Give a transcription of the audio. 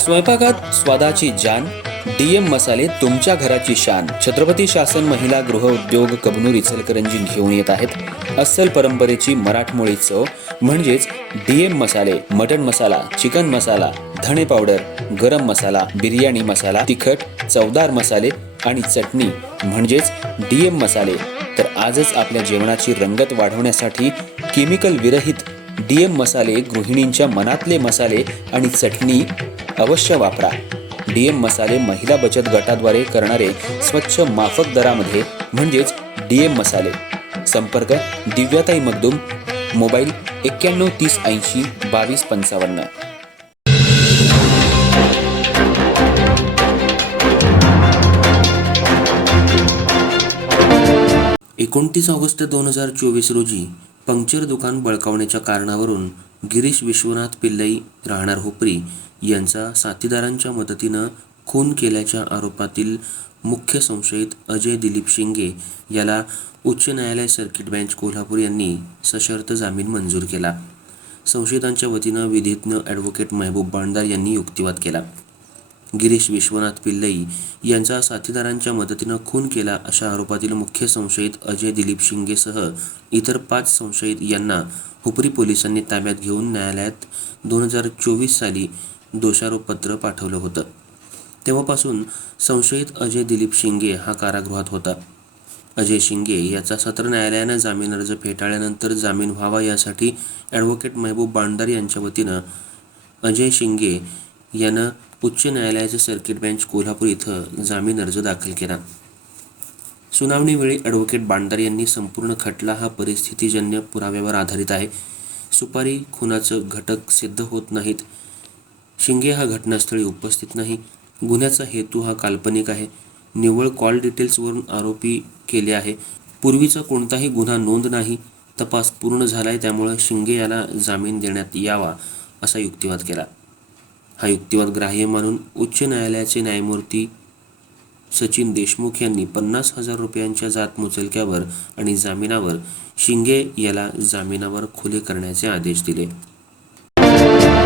स्वयंपाकात स्वादाची जान, डीएम मसाले तुमच्या घराची शान. छत्रपती शासन महिला गृह उद्योग कबनूर इचलकरंजी घेऊन येत आहेत अस्सल परंपरेची मराठमोळी चव म्हणजेच डीएम मसाले. मटन मसाला, चिकन मसाला, धणे पावडर, गरम मसाला, बिर्याणी मसाला, तिखट चवदार मसाले आणि चटणी म्हणजेच डीएम मसाले. तर आजच आपल्या जेवणाची रंगत वाढवण्यासाठी केमिकल विरहित डीएम मसाले, गृहिणींच्या मनातले मसाले आणि चटणी अवश्य वापरा. डीएम मसाले महिला बचत गटाद्वारे करणारे स्वच्छ माफक दरामध्ये म्हणजेच डीएम मसाले. संपर्क दिव्याताई मगदूम, मोबाईल 91 30 80 22 55. 29 ऑगस्ट 2024 रोजी पंक्चर दुकान बळकावण्याच्या कारणावरून गिरीश विश्वनाथ पिल्लई राहणार हुपरी यांचा साथीदारांच्या मदतीनं खून केल्याच्या आरोपातील मुख्य संशयित अजय दिलीप शिंगे याला उच्च न्यायालय सर्किट बेंच कोल्हापूर यांनी सशर्त जामीन मंजूर केला. संशयितांच्या वतीनं विधिज्ञ ॲडव्होकेट महबूब बांडदार यांनी युक्तिवाद केला. गिरीश विश्वनाथ पिल्लई यांचा साथीदारांच्या मदतीनं खून केला अशा आरोपातील मुख्य संशयित अजय दिलीप शिंगेसह इतर 5 संशयित यांना हुपरी पोलिसांनी ताब्यात घेऊन न्यायालयात 2024 साली दोषारोपपत्र पाठवलं होतं. तेव्हापासून संशयित अजय दिलीप शिंगे हा कारागृहात होता. अजय शिंगे याचा सत्र न्यायालयानं जामीन अर्ज फेटाळल्यानंतर जामीन व्हावा यासाठी ॲडव्होकेट महबूब बांडदार यांच्या वतीनं अजय शिंगे यानं उच्च न्यायालयाचे सर्किट बेंच कोल्हापूर इथं जामीन अर्ज दाखल केला. सुनावणीवेळी ॲडव्होकेट बांडदार यांनी संपूर्ण खटला हा परिस्थितीजन्य पुराव्यावर आधारित आहे. सुपारी खुनाचं घटक सिद्ध होत नाहीत. शिंगे हा घटनास्थळी उपस्थित नाही. गुन्ह्याचा हेतू हा काल्पनिक आहे. निव्वळ कॉल डिटेल्सवरून आरोपी केले आहे. पूर्वीचा कोणताही गुन्हा नोंद नाही. तपास पूर्ण झालाय, त्यामुळे शिंगे याला जामीन देण्यात यावा असा युक्तिवाद केला. हा युक्तिवाद ग्राह्य मानून उच्च न्यायालयाचे न्यायमूर्ती सचिन देशमुख यांनी 50,000 रुपयांच्या जात मुचलक्यावर आणि जामिनावर शिंगे याला जामिनावर खुले करण्याचे आदेश दिले.